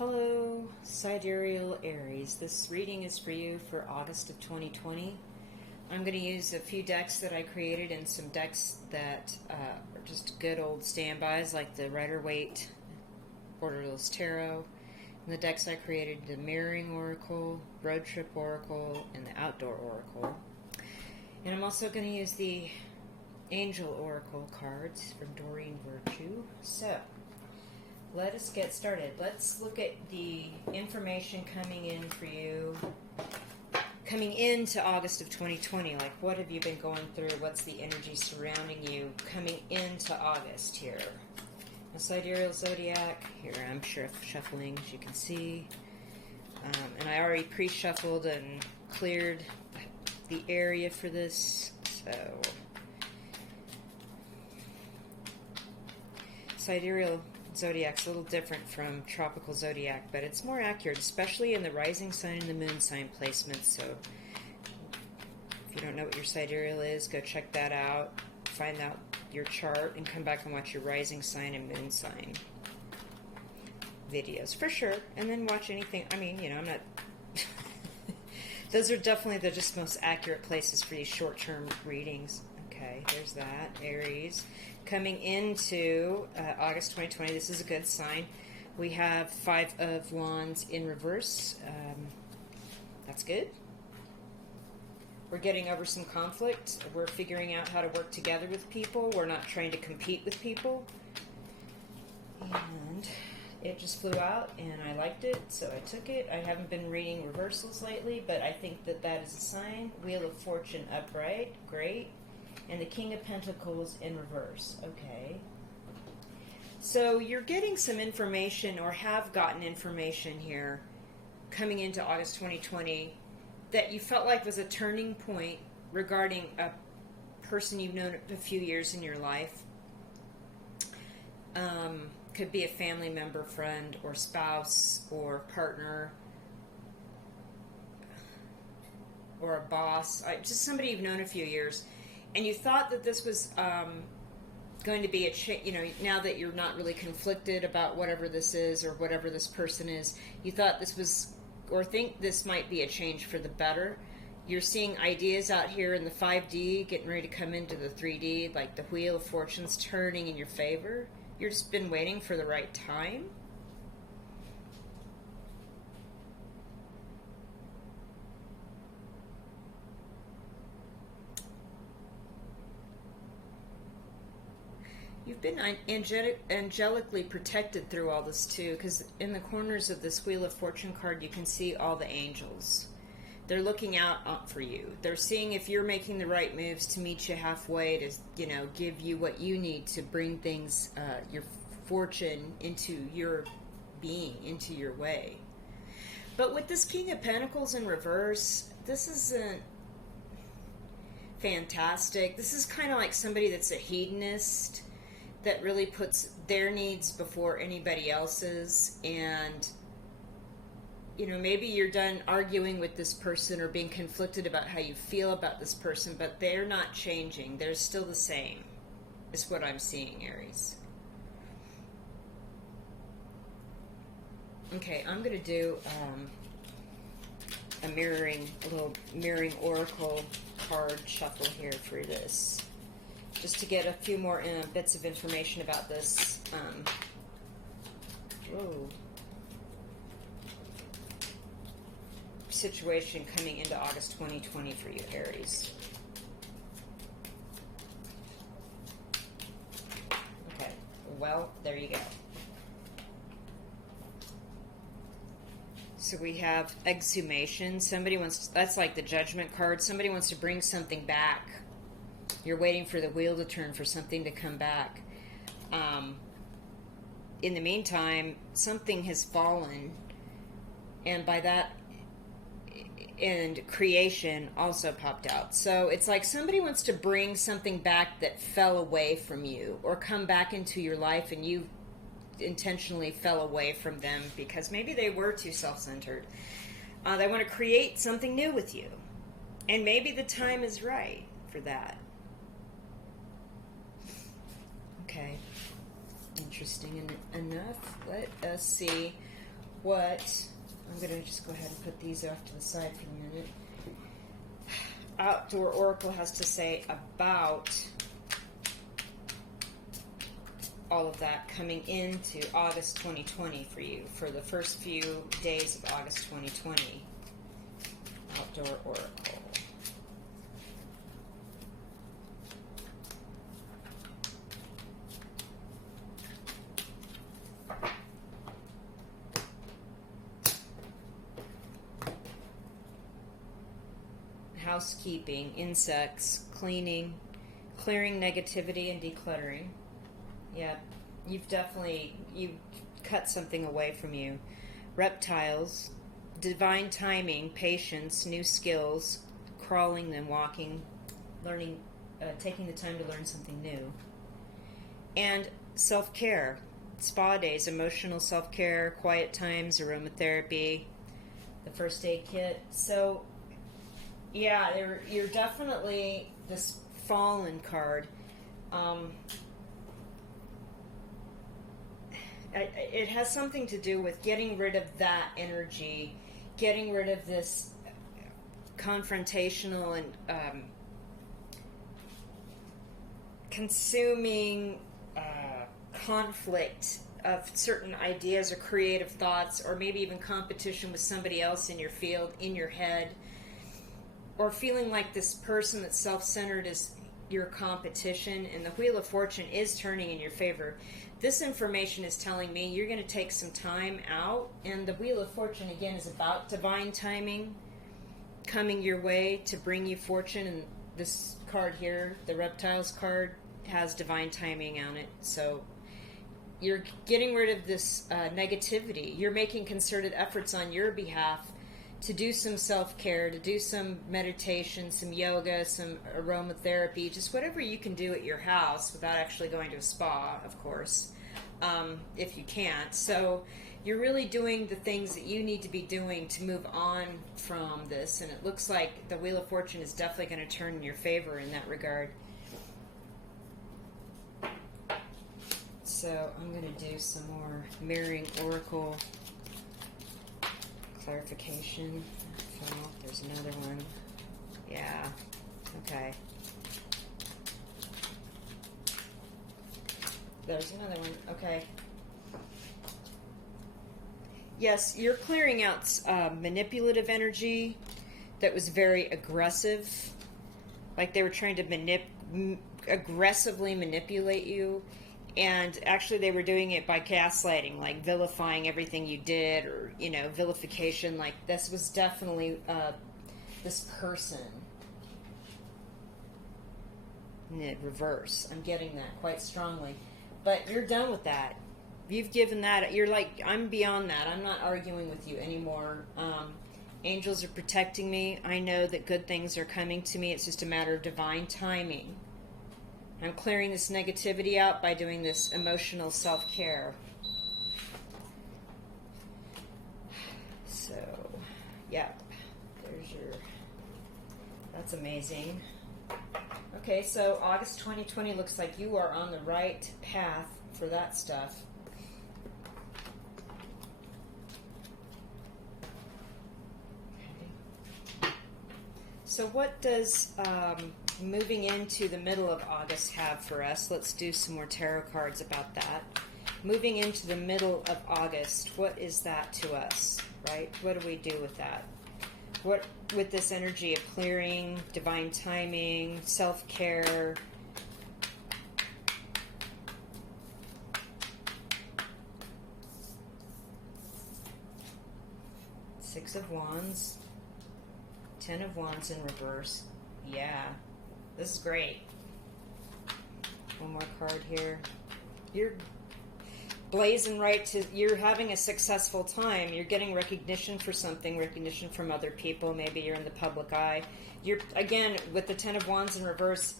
Hello, sidereal Aries. This reading is for you for August of 2020. I'm going to use a few decks that I created and some decks that are just good old standbys like the Rider-Waite Borderless Tarot. And the decks I created, the Mirroring Oracle, Road Trip Oracle, and the Outdoor Oracle. And I'm also going to use the Angel Oracle cards from Doreen Virtue. So, let us get started. Let's look at the information coming in for you, coming into August of 2020. Like, what have you been going through? What's the energy surrounding you coming into August here? A sidereal zodiac. Here, I'm shuffling, as you can see. And I already pre-shuffled and cleared the area for this. So, sidereal zodiac's a little different from tropical zodiac, but it's more accurate, especially in the rising sign and the moon sign placements. So if you don't know what your sidereal is, go check that out, find out your chart, and come back and watch your rising sign and moon sign videos for sure. And then watch anything. I mean, I'm not those are definitely the just most accurate places for these short-term readings. Okay, there's that. Aries. Coming into August 2020, this is a good sign. We have 5 of Wands in reverse. That's good. We're getting over some conflict. We're figuring out how to work together with people. We're not trying to compete with people. And it just flew out, and I liked it, so I took it. I haven't been reading reversals lately, but I think that that is a sign. Wheel of Fortune upright, great. And the King of Pentacles in reverse. Okay. So you're getting some information, or have gotten information here coming into August 2020 that you felt like was a turning point regarding a person you've known a few years in your life. Could be a family member, friend, or spouse, or partner, or a boss. Just somebody you've known a few years. And you thought that this was going to be a change, now that you're not really conflicted about whatever this is or whatever this person is, you thought this was, or think this might be a change for the better. You're seeing ideas out here in the 5D getting ready to come into the 3D, like the Wheel of Fortune's turning in your favor. You've just been waiting for the right time. You've been angelically protected through all this too, because in the corners of this Wheel of Fortune card, you can see all the angels. They're looking out for you. They're seeing if you're making the right moves to meet you halfway, to give you what you need to bring things, your fortune into your being, into your way. But with this King of Pentacles in reverse, this isn't fantastic. This is kind of like somebody that's a hedonist, that really puts their needs before anybody else's, and maybe you're done arguing with this person or being conflicted about how you feel about this person, but they're not changing. They're still the same, is what I'm seeing, Aries. Okay, I'm going to do a little mirroring oracle card shuffle here for this, just to get a few more bits of information about this situation coming into August 2020 for you, Aries. Okay, well, there you go. So we have exhumation. That's like the Judgment card. Somebody wants to bring something back. You're waiting for the wheel to turn for something to come back. In the meantime, something has fallen, and by that, and creation also popped out. So it's like somebody wants to bring something back that fell away from you, or come back into your life, and you intentionally fell away from them because maybe they were too self-centered. They want to create something new with you, and maybe the time is right for that. Okay, interesting enough. Let us see what, I'm going to just go ahead and put these off to the side for a minute. Outdoor Oracle has to say about all of that coming into August 2020 for you, for the first few days of August 2020. Outdoor Oracle. Housekeeping, insects, cleaning, clearing negativity and decluttering. Yeah, you've cut something away from you. Reptiles, divine timing, patience, new skills, crawling then walking, learning, taking the time to learn something new. And self-care, spa days, emotional self-care, quiet times, aromatherapy, the first aid kit. So yeah, you're definitely this fallen card. It has something to do with getting rid of that energy, getting rid of this confrontational and consuming conflict of certain ideas or creative thoughts, or maybe even competition with somebody else in your field, in your head. Or feeling like this person that's self-centered is your competition, and the Wheel of Fortune is turning in your favor. This information is telling me you're going to take some time out, and the Wheel of Fortune, again, is about divine timing coming your way to bring you fortune, and this card here, the Reptiles card, has divine timing on it. So you're getting rid of this negativity. You're making concerted efforts on your behalf to do some self-care, to do some meditation, some yoga, some aromatherapy, just whatever you can do at your house without actually going to a spa, of course, if you can't. So you're really doing the things that you need to be doing to move on from this, and it looks like the Wheel of Fortune is definitely going to turn in your favor in that regard. So I'm going to do some more mirroring oracle clarification. Oh, there's another one. Yeah. Okay. There's another one. Okay. Yes, you're clearing out manipulative energy that was very aggressive. Like they were trying to aggressively manipulate you. And actually they were doing it by gaslighting, like vilifying everything you did, or, you know, vilification. Like this was definitely this person. In reverse. I'm getting that quite strongly. But you're done with that. You've given that. You're like, I'm beyond that. I'm not arguing with you anymore. Angels are protecting me. I know that good things are coming to me. It's just a matter of divine timing. I'm clearing this negativity out by doing this emotional self-care. So, yeah, there's your, that's amazing. Okay, so August 2020 looks like you are on the right path for that stuff. Okay. So what does moving into the middle of August have for us? Let's do some more tarot cards about that. Moving into the middle of August, what is that to us, right? What do we do with that? What, with this energy of clearing, divine timing, self-care? Six of Wands, 10 of Wands in reverse. Yeah. This is great. One more card here. You're blazing right to, you're having a successful time. You're getting recognition for something, recognition from other people. Maybe you're in the public eye. You're, again, with the 10 of Wands in reverse,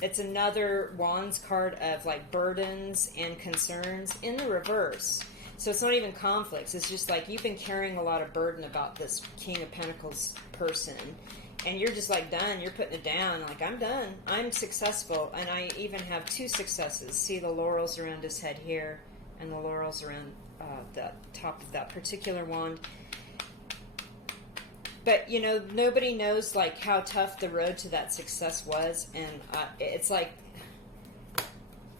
it's another Wands card of like burdens and concerns in the reverse. So it's not even conflicts. It's just like you've been carrying a lot of burden about this King of Pentacles person. And you're just like done. You're putting it down. Like, I'm done. I'm successful. And I even have 2 successes. See the laurels around his head here. and the laurels around the top of that particular wand. But, you know, nobody knows, like, how tough the road to that success was, and it's like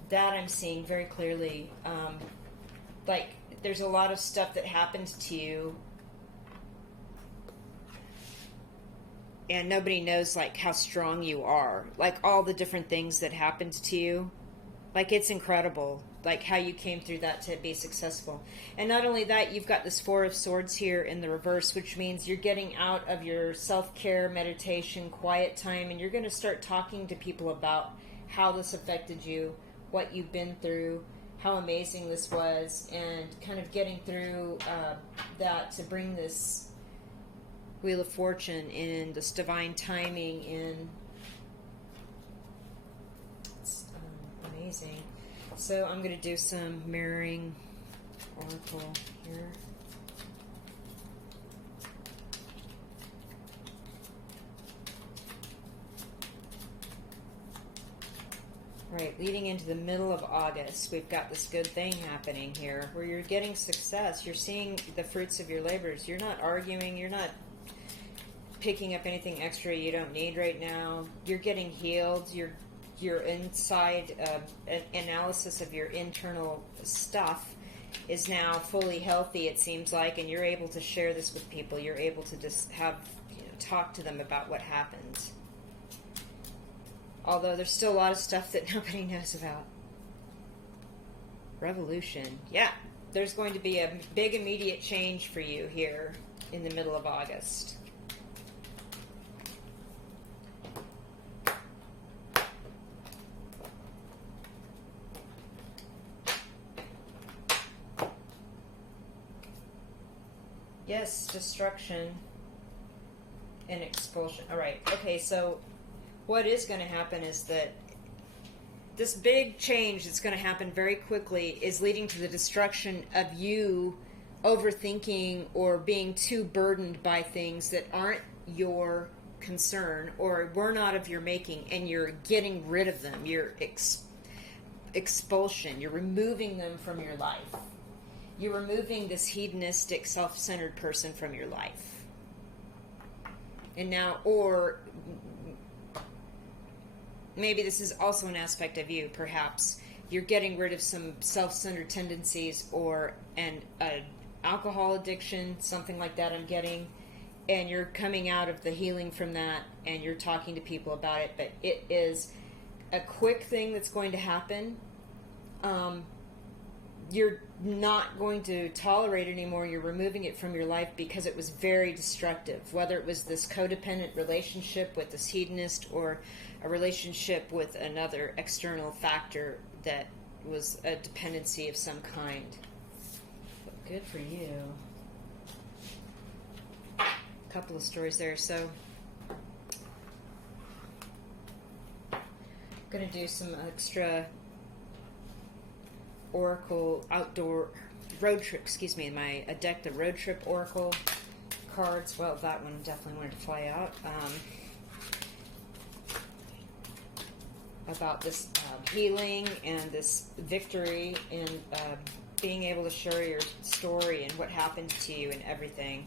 that I'm seeing very clearly. Like, there's a lot of stuff that happened to you, and nobody knows, like, how strong you are. Like, all the different things that happened to you. Like, it's incredible, like, how you came through that to be successful. And not only that, you've got this Four of Swords here in the reverse, which means you're getting out of your self-care, meditation, quiet time, and you're going to start talking to people about how this affected you, what you've been through, how amazing this was, and kind of getting through that to bring this Wheel of Fortune in, this divine timing in. It's amazing. So I'm going to do some mirroring oracle here. Right, leading into the middle of August, we've got this good thing happening here where you're getting success. You're seeing the fruits of your labors. You're not arguing. You're not picking up anything extra you don't need right now. You're getting healed. Your inside analysis of your internal stuff is now fully healthy, it seems like, and you're able to share this with people. You're able to just have, you know, talk to them about what happened. Although there's still a lot of stuff that nobody knows about. Revolution. Yeah, there's going to be a big immediate change for you here in the middle of August. Yes, destruction and expulsion. All right. Okay, so what is going to happen is that this big change that's going to happen very quickly is leading to the destruction of you overthinking or being too burdened by things that aren't your concern or were not of your making, and you're getting rid of them. Your expulsion. You're removing them from your life. You're removing this hedonistic, self-centered person from your life. And now, or maybe this is also an aspect of you, perhaps. You're getting rid of some self-centered tendencies or an alcohol addiction, something like that I'm getting. And you're coming out of the healing from that, and you're talking to people about it. But it is a quick thing that's going to happen. You're not going to tolerate it anymore. You're removing it from your life because it was very destructive. Whether it was this codependent relationship with this hedonist or a relationship with another external factor that was a dependency of some kind. But good for you. A couple of stories there. So I'm going to do some extra Oracle outdoor road trip, my deck, the road trip Oracle cards. Well, that one definitely wanted to fly out. About this healing and this victory and being able to share your story and what happened to you and everything.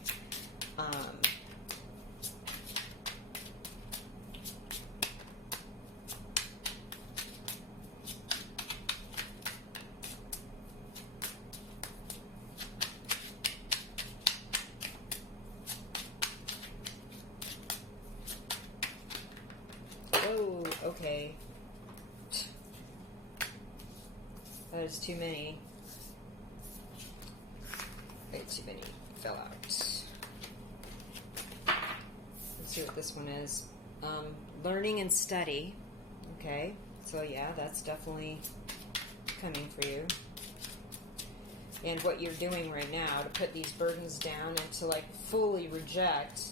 Oh, okay. That is too many. Wait, too many fell out. Let's see what this one is. Learning and study. Okay, so yeah, that's definitely coming for you. And what you're doing right now to put these burdens down and to like fully reject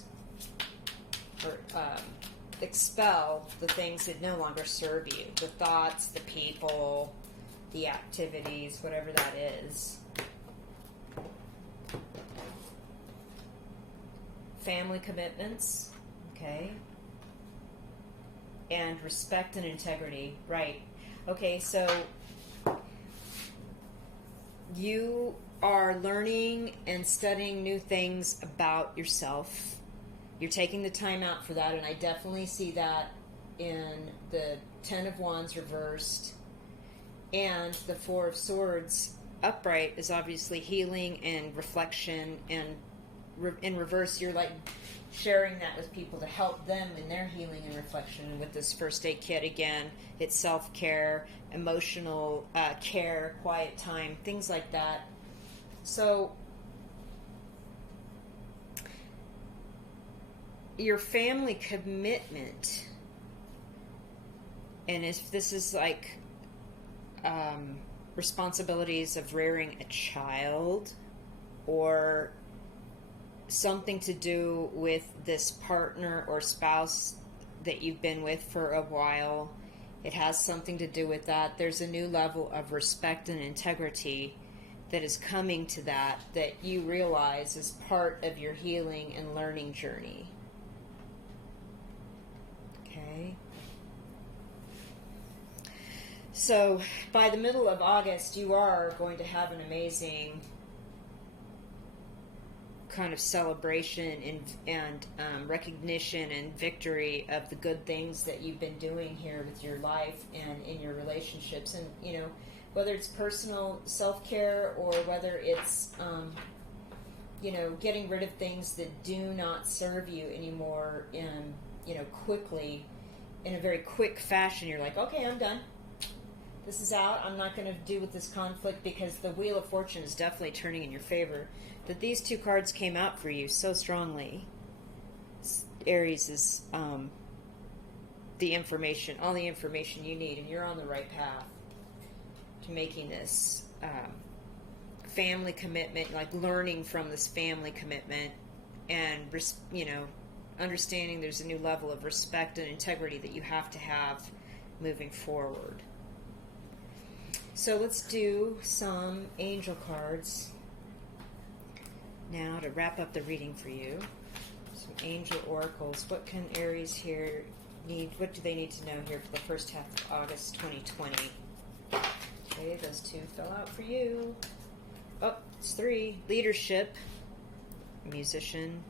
or expel the things that no longer serve you. The thoughts, the people, the activities, whatever that is. Family commitments, okay. And respect and integrity, right. Okay, so you are learning and studying new things about yourself. You're taking the time out for that, and I definitely see that in the Ten of Wands reversed, and the Four of Swords upright is obviously healing and reflection, and in reverse you're like sharing that with people to help them in their healing and reflection. With this first aid kit, again, it's self-care, emotional care, quiet time, things like that. So your family commitment, and if this is like responsibilities of rearing a child, or something to do with this partner or spouse that you've been with for a while, it has something to do with that. There's a new level of respect and integrity that is coming to that you realize is part of your healing and learning journey. Okay. So by the middle of August, you are going to have an amazing kind of celebration and recognition and victory of the good things that you've been doing here with your life and in your relationships. And, you know, whether it's personal self-care or whether it's, you know, getting rid of things that do not serve you anymore in, you know, quickly, in a very quick fashion. You're like, okay, I'm done. This is out. I'm not going to deal with this conflict, because the Wheel of Fortune is definitely turning in your favor. That these two cards came out for you so strongly. Aries is the information, all the information you need, and you're on the right path to making this family commitment, like learning from this family commitment, and, you know, understanding there's a new level of respect and integrity that you have to have moving forward. So let's do some angel cards now to wrap up the reading for you. Some angel oracles. What can Aries here need? What do they need to know here for the first half of August 2020? Okay, those two fell out for you. Oh, it's 3. Leadership. Musician.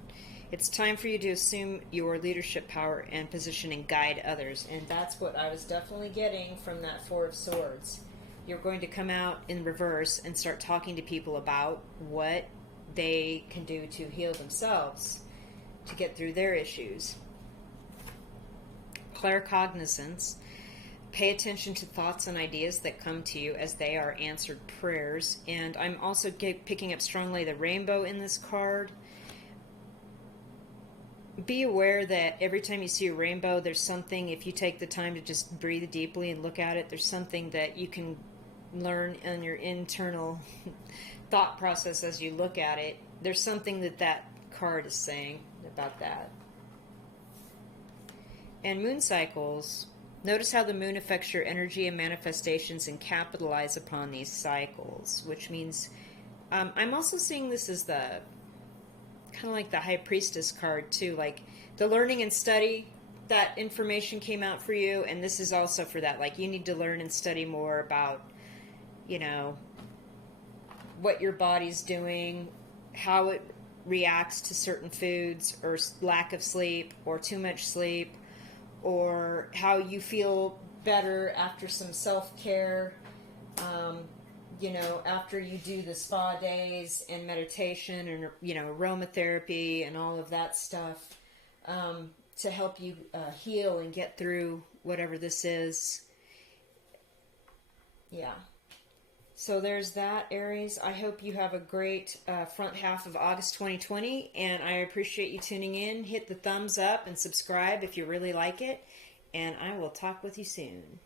It's time for you to assume your leadership power and position and guide others. And that's what I was definitely getting from that Four of Swords. You're going to come out in reverse and start talking to people about what they can do to heal themselves, to get through their issues. Claircognizance. Pay attention to thoughts and ideas that come to you as they are answered prayers. And I'm also picking up strongly the rainbow in this card. Be aware that every time you see a rainbow, there's something, if you take the time to just breathe deeply and look at it, there's something that you can learn in your internal thought process as you look at it. There's something that card is saying about that. And moon cycles. Notice how the moon affects your energy and manifestations, and capitalize upon these cycles, which means I'm also seeing this as the kind of like the High Priestess card too, like the learning and study, that information came out for you, and this is also for that, like you need to learn and study more about, you know, what your body's doing, how it reacts to certain foods, or lack of sleep, or too much sleep, or how you feel better after some self-care, you know, after you do the spa days and meditation and, you know, aromatherapy and all of that stuff, to help you heal and get through whatever this is. Yeah. So there's that, Aries. I hope you have a great front half of August 2020, and I appreciate you tuning in. Hit the thumbs up and subscribe if you really like it, and I will talk with you soon.